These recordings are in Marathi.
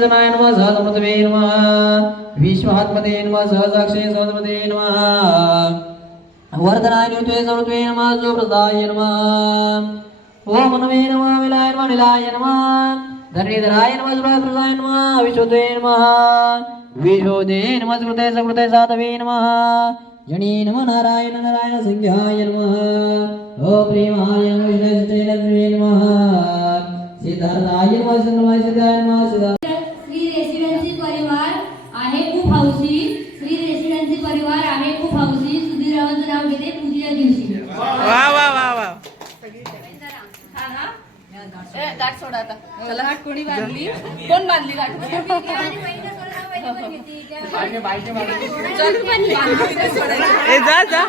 जनाय नमः सहस्रमृतवे नमः। विश्वात्मते नमः सहसाक्षे नमः। वर्धनाय नमः सुप्रदाय नमः। ओम नमे नमः विलाय नमः निलाय नमः। धरणीधराय नमः नमः नमः। नमः स्मृते साधवे नमः। जनी नमः नारायण नारायण संध्याय नमः। ओ नमः नमः। सिद्धार्थाय नमः सिद्धाय नमः परिवार आहे. खूप हौशी. सुधीरावांचं नाव घेते. पूजेच्या दिवशी. वा वा वा वा. गाठ सोडा आता. चला. गाठ कोणी बांधली कोण बांधली गाठ. ए जा जा.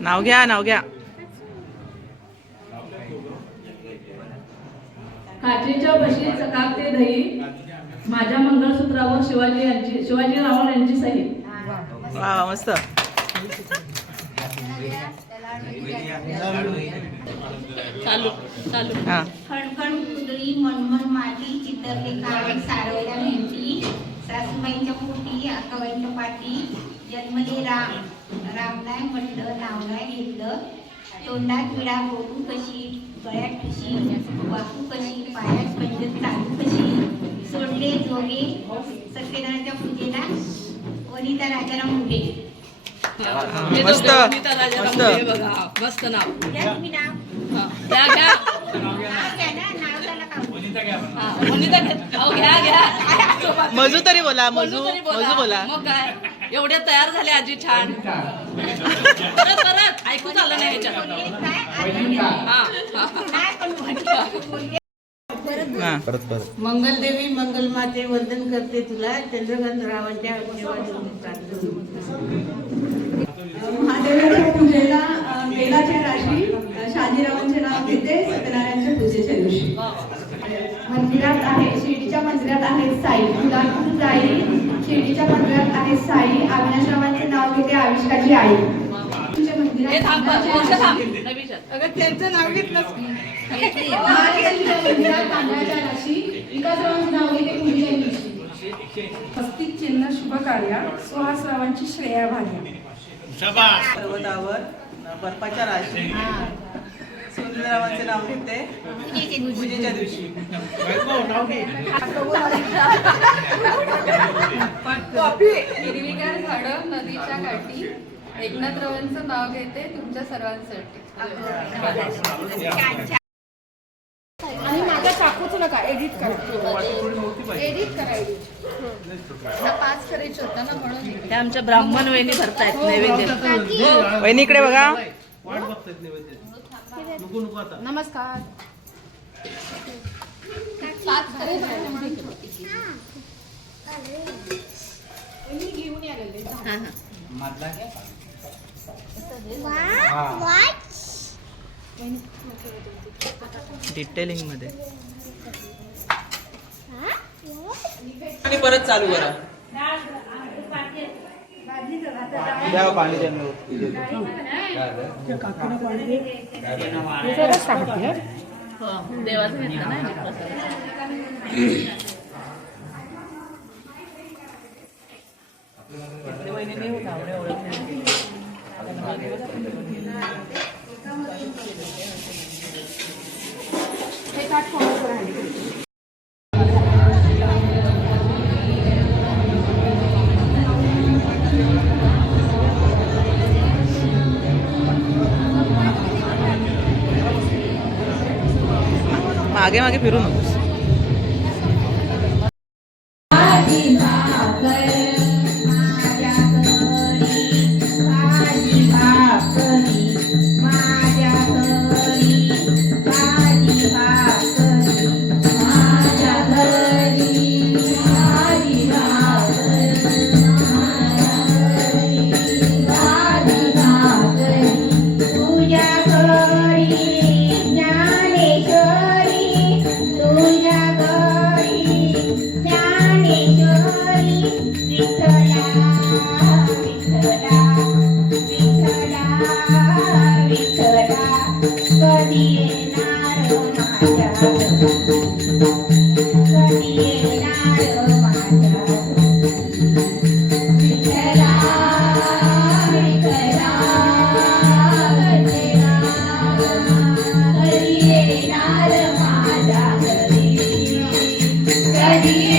नाव घ्या नाव घ्या. काचेच्या बशी चकाकते दही माझ्या मंगळसूत्रावर शिवाजी यांची शिवाजी रावण यांची सही. वा वा मस्त. चालू चालू. हा. खणखण कुंडळी मनमन माती चितरले काळी सासूबाईंच्या पोटी अक्काबाईंच्या पाठी जन्मले राम म्हणलं घेतलं तोंडात विडा बोलू कशी गळ्यात ठुशी वाकू कशी पायात पंजत चालू कशी सोडले जोगे सत्यनारायणच्या पूजेला वनिता राजाराम मुंडे. हे मस्त. मस्त. मस्त नाव. घ्या घ्या. हा, मजू तरी बोला मजू मजू. बोला. मग काय? एवढे तयार झाले आजी छान. परत परत. ऐकू झालं नाही हा हा. मुलगी हा. मंगलदेवी मंगलमाते वंदन करते तुला चंद्रकांत रावांच्या महादेवाच्या पूजेला अ, बेलाच्या राशी अ, शहाजीरावांचे नाव घेते सत्यनारायणच्या पूजेच्या दिवशी मंदिरात आहे शिर्डीच्या मंदिरात आहे साई तुला जाई शिर्डीच्या मंदिरात आहे साई. अविनाशरावांचे नाव घेते आविष्काची आई. हे. अगं त्यांचं नाव तांदळाच्या राशी. विकासरावांचे नाव घेते दिवशी हस्तिक चिन्ह सुहासरावांची श्रेया भाग्या पर्वतावर बर्फाच्या राशी. नाव घेते पूजेच्या दिवशी. हिरवीगार झाडं नदीच्या काठी. एकनाथरावांचं नाव घेते तुमच्या सर्वांसाठी. आणि माझ्या चाकूच नका एडिट करा. एडिट करा एडिट हा पाच करायचे होता ना म्हणून आमच्या ब्राह्मण वहिनी भरतायत नैवेद्य. वहिनी इकडे बघा. नमस्कार. पाच करायचे डिटेलिंगमध्ये. आणि परत चालू करा. द्या पाणी त्यांना हो, देवाचं मागे मागे फिरू नको Maria.